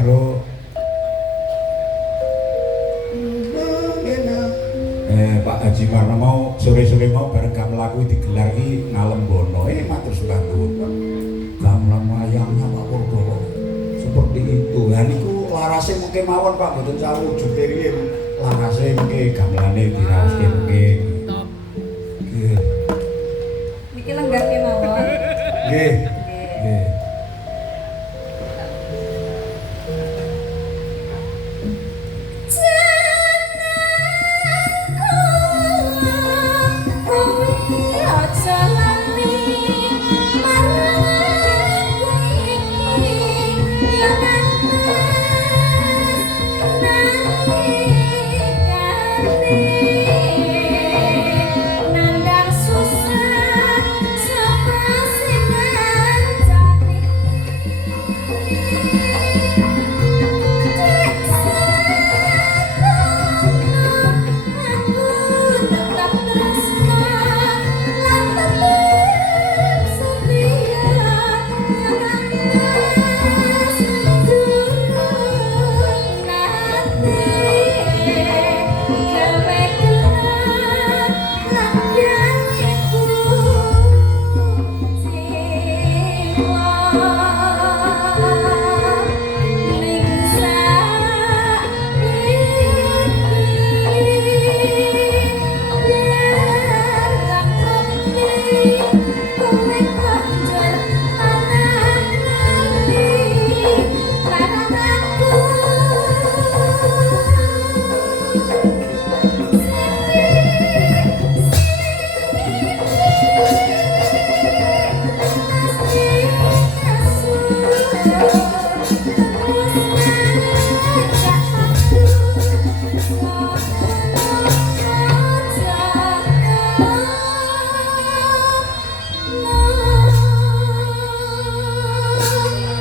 karo Pak Haji Marno mau sore-sore mau bareng gamelan kuwi digelar iki ngalem bono. Matur sembah nuwun, Pak. Gamelan wayangnya Pak Purba. Seperti itu. Lah niku larase mungkin mawon Pak, mboten sawujud riye. Larase mungkin gamelane diraoske mungkin. Nggih. Niki lenggahke mawon. Nggih. Nggih.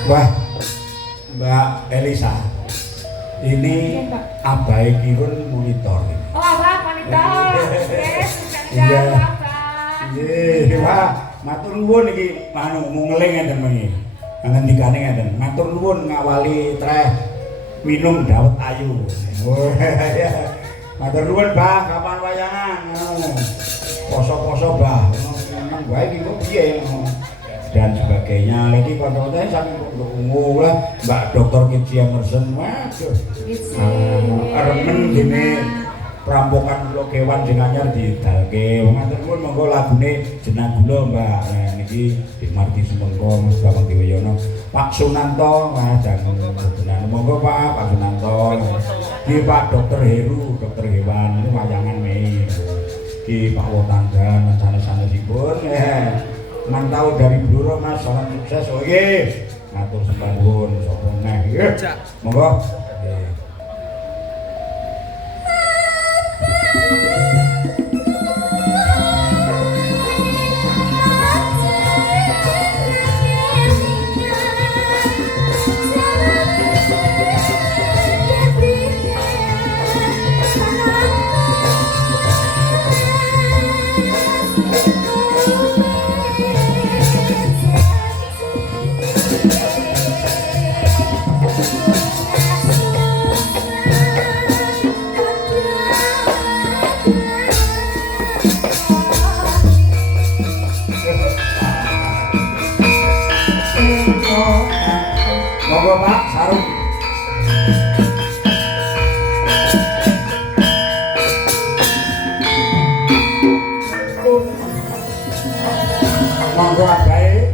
Wah, Mbak Elisa, ini Abai Kirun monitor. Oh, Abah monitor. Iya. Iya, Pak. Matur nuwun iki anu mungeling ngeten mengi. Ngendikane ngeten, matur nuwun ngawali treh minum dawet ayu. Oh, iya. Matur nuwun, Bah, kapan wayangan? Poso-poso, Bah. Nang wae iki kok piye dan sebagainya. Lagi konten-konten saking ungu lah, Mbak Dr. Kitsi Emerson, waduh. Remen gini perampokan pulau kewan jenanyar di dalke. Ngaten pun monggo lagune Jenang Gula, Mbak. Nah niki Dimarti Sumengko, Mas Bambang Dewoyono, Pak Sunanto, wah jangan benar. Monggo Pak Sunanto. Ki Pak Dr. Heru, Dr. Hewan, ini wayangan Mei. Ki Pak Wotanggan, sanes-sanesipun. Mantau dari Bluro Mas, salam sukses. Oke, ngatur sembah nuwun sapa neh. Monggo. Monggo Pak, sarung. Monggo Abai.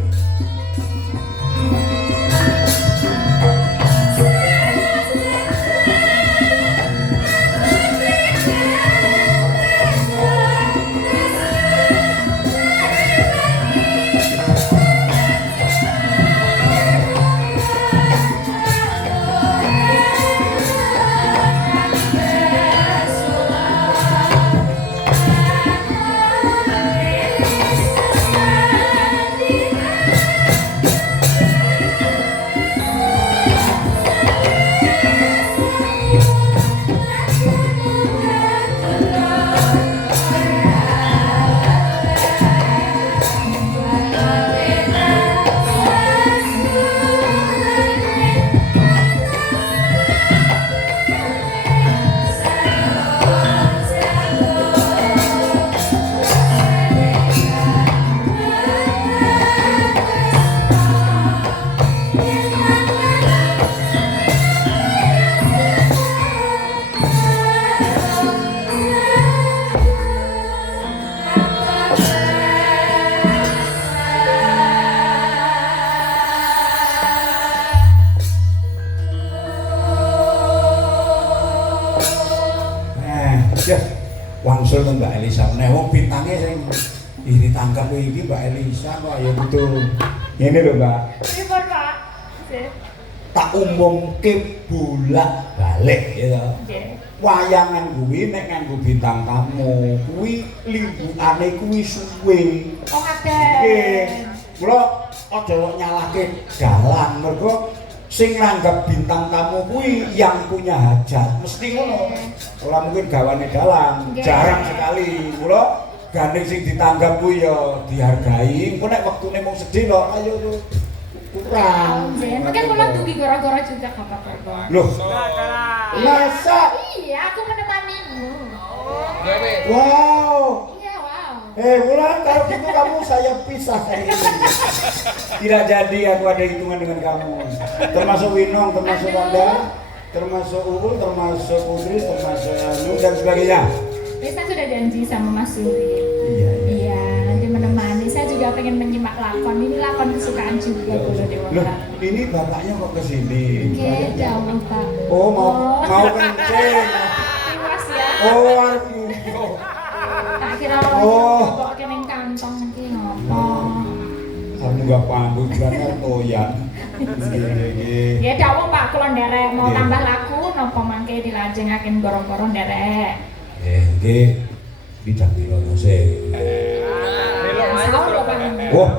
wangsul nang Mbak Elisa. Nek wong bintange sing ditangkap iki Mbak Elisa kok ya betul. Ngene lho, Mbak. Pripun, Pak? Nggih. Tak umumke bolak-balik ya toh. Nggih. Wayangan kuwi nek nganggo bintang tamu kuwi limbukane kuwi suwe. Oh, Nggih. ngaten. Kula aja nyalahke dalan mergo sing nanggap bintang tamu kuwi yang punya hajat mesti ngono. Ora mungkin gawane dalan. Nggih. Jarang sekali. Kula gandeng sing ditanggap kuwi ya dihargai. Engko nek wektune mung sedina ayo kurang. Nggih. Mungkin kula dugi gara-gara juga gak apa-apa. Loh. Masa? Iya, aku menemanimu. Wow. Iya, wow. Bulan kalau gitu kamu saya pisah hari ini. Tidak jadi aku ada hitungan dengan kamu. Termasuk Winong, termasuk Aduh. Anda, termasuk Uul, termasuk Putri, termasuk Anu dan sebagainya. Saya sudah janji sama Mas Suri. Iya, Iya, nanti menemani. Saya juga pengen menyimak lakon. Ini lakon kesukaan juga Guru Dewa. Loh, ini bapaknya kok kesini? Oke, jauh Pak. Oh, mau kencing. Tiwas ya. Oh, arep Tak kira Oh. kok kene kantong iki ngopo. kamu gak pandu banget toyan. Nggih. Ya dawuh Pak, kula nderek mau Nggih. tambah laku napa mangke dilajengaken goro-goro nderek. Nggih, dijamin ono sih. Sahur lho Pak. Oh,